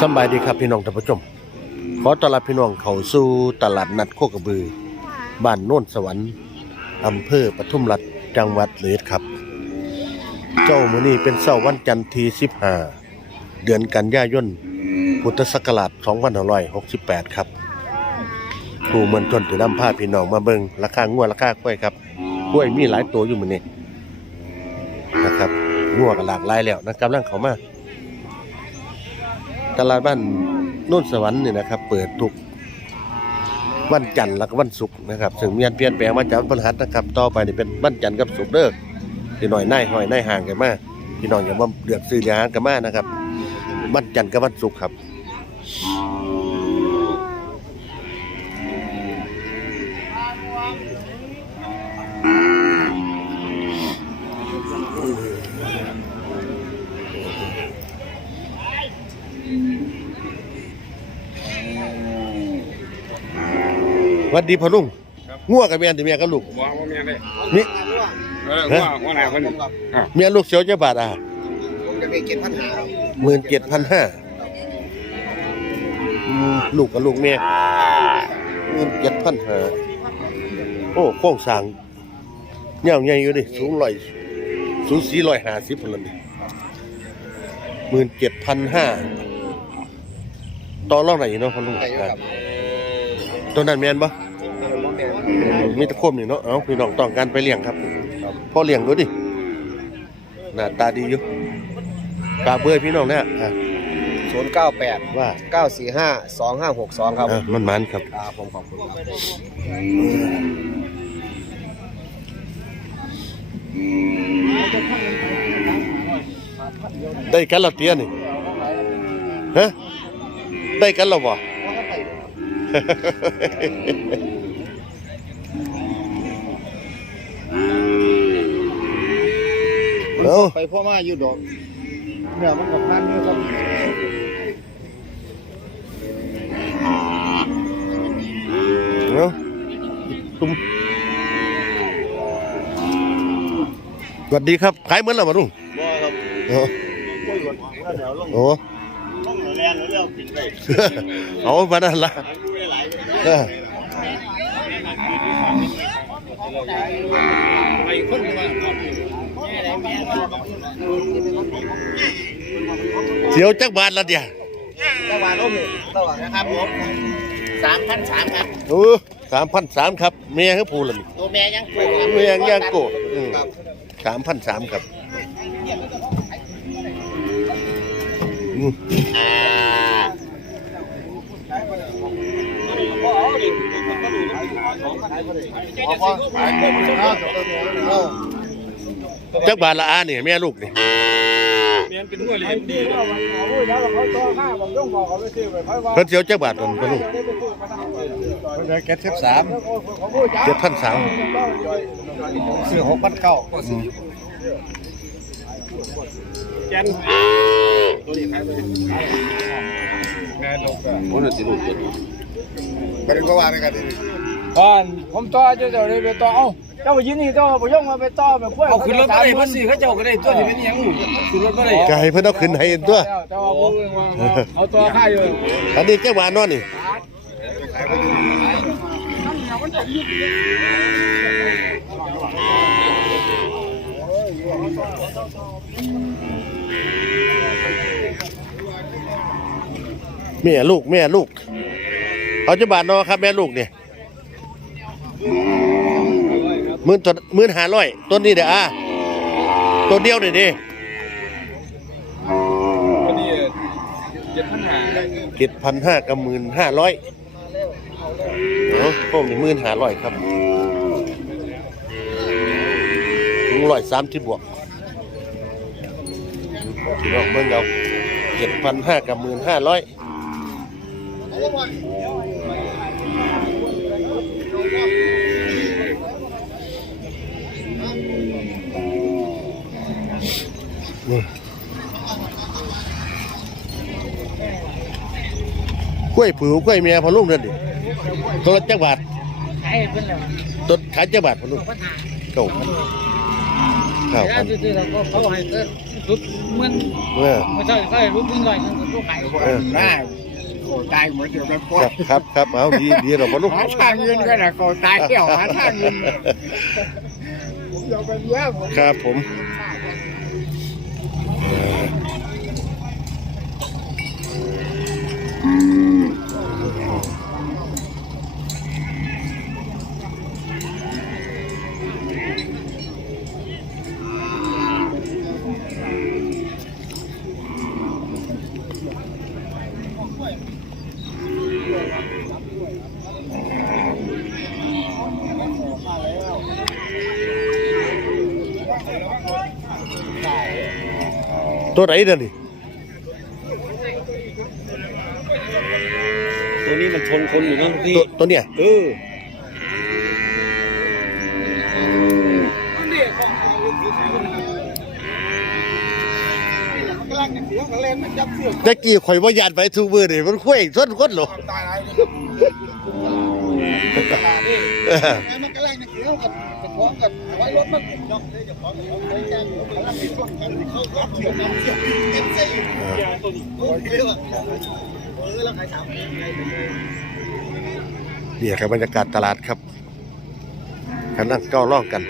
สบายดีครับพี่น้องท่านผู้ชม ขอต้อนรับพี่น้องเข้าสู่ตลาดนัดโคกระบือ บ้านโน่นสวรรค์อำเภอปทุมรัฐจังหวัดเลยครับ เจ้ามือนี้เป็นเสาร์วันจันทร์ที่15 เดือนกันยายนพุทธศักราช2568 ครับผู้เมืองชนถือนำพาพี่น้องมาเบิ่งราคางัวราคากล้วยครับกล้วยมีหลายตัวอยู่มือนี้นะครับงัวก็หลากหลายแล้วนะกำลังเขามา ตลาดบ้านโน่นสวรรค์เนี่ยนะครับ เปิดทุกวันจันทร์และก็วันศุกร์นะครับถึงมีการเปลี่ยนแปลงมาจากวันพฤหัสนะครับ ต่อไปนี่เป็นวันจันทร์กับศุกร์เด้อพี่น้อยนายหอยนายห่างกันมากพี่น้องอย่ามาเดือดซื้อยาหางกันมากนะครับวันจันทร์กับวันศุกร์ครับ หวัดดีพ่อลุงงัวกับเมียนที่เมียกับลูกบ่ว่าเมียได้นี่เออว่าว่าหน้าเพิ่นอะเมียลูกเสียวเจ้าบาทอะผมจะไปเก็บปัญหาหมื่นเจ็ดพันห้าลูกกับลูกเมียหมื่นเจ็ดพันห้าโอ้โค้งสร้างเงี้ยวใหญ่อยู่ดิสูงร้อยสูงสี่ร้อยห้าสิบพนละนี่หมื่นเจ็ดพันห้าต่อรองไหนเนาะพ่อลุงใครอยู่ครับ ตัวนั้นแมนปะน้องแดงมีตะโคมนี่เนาะ เอาพี่น้องต้องการไปเลี้ยงครับพ่อเลี้ยงดูดิ หน้าตาดีอยู่กาเบอร์พี่น้องเนี่ยอะศูนย์เก้าแปดว่าเก้าสี่ห้าสองห้าหกสองครับอะมันมันครับครับผมขอบคุณครับได้กันแล้วเตี้ยนี่ฮะได้กันแล้วบ่ เอาไปพ่อมาอยู่ดอกเนี่ยมันกับพันนี่ครับเอาตุ้มสวัสดีครับ ขายเหมือนแล้วบ่ลุงบ่ครับโอ้ช่วยหลวงนั่นแถวลงโอ้ ต้องแรงเรื่องปิดไปเอามานั่นละไม่หลาย เออไอ้คนว่าเสียวจักบาทละเดียวระหว่างลมระหว่างนะครับผมสามพันสามครับโอ้สามพันสามครับเมียเขาพูดละนี่ตัวแม่ยังโกรธเมียยังย่างโกรธครับสามพันสามครับอืม จักบาทละอาเนี่ยแม่ลูกนี่เมียนเป็นหัวเหลี่ยมดีเพิ่นเสียวจักบาทเพิ่นเพิ่นลูกเก็บสิบสามเจ็ดพันสามซื้อหกพันเก้าแกนตัวนี้ขายไปแม่ลูกอะโอ้น่ะสิลูกเจ็ดเป็นก็ว่าในกันที่ ก่อนผมต่อเจ้าเจ้าเลยไปต่อเอ้าเจ้าไปยืนนี่เจ้าไปย่องมาไปต่อไปคุยเอาขึ้นรถบ่ได้เพิ่นสิเขาเจ้าก็ได้ตัวนี้เป็นหยังขึ้นรถบ่ได้ก็ให้เพิ่นเอาขึ้นให้ตัว เจ้าว่าพูดว่าเอาตัวค่าอยู่อันนี้จักบาทเนาะนี่แม่ลูกแม่ลูก เอาจะบาทเนาะครับแม่ลูกเนี่ย หมื่นตัวหมื่นห้าร้อยต้นนี้เด้ออะตัวเดียวนี่ดิตัวนี้เจ็ดพันห้าเจ็ดพันห้ากับหมื่นห้าร้อยเนาะพวกนี้หมื่นห้าร้อยครับถึงร้อยสามสิบบวกพี่น้องเบิ่งเอาเจ็ดพันห้ากับหมื่นห้าร้อย ล้วยผือกล้วยเมียพอลุงเดินดิตัวละจักบาทขายเป็นแล้วต้นขายจักบาทพอลุงเก้าพันเก้าพันที่เราก็เขาให้รุดมันเออไม่ใช่ใช่รุดมันลอยนั่นก็ขายเออได้โคตายเหมือนเดียวกันครับครับครับเอาดีดีเราพอลูกหาทางเงินก็นะโคตายเที่ยวหาทางเงินผมอยากเป็นเยอะผมครับผม ตัวไหนเด้อนี่ตัวนี้มันชนคนอยู่นะพี่ตัวตัวเนี้ยเออกำลังเสียงเล่นมันจับเสือกตะกี้ข่อยบ่ยานไปทูมือนี่มันคุยส้นคนเหรอตายอะไรเออมันกำลังเสียงกับกับพร้ อมกับไว้รถมันยกเลยจะพร้อมกับเขาแจ้งกำลังมีช่วงกันเขาก็เที่ยวกันเที่ยวเต็มที่โอ้ยเยอะเออแล้วใครถามเนี่ยครับบรรยากาศตลาดครับกำลังก้าล่องกัน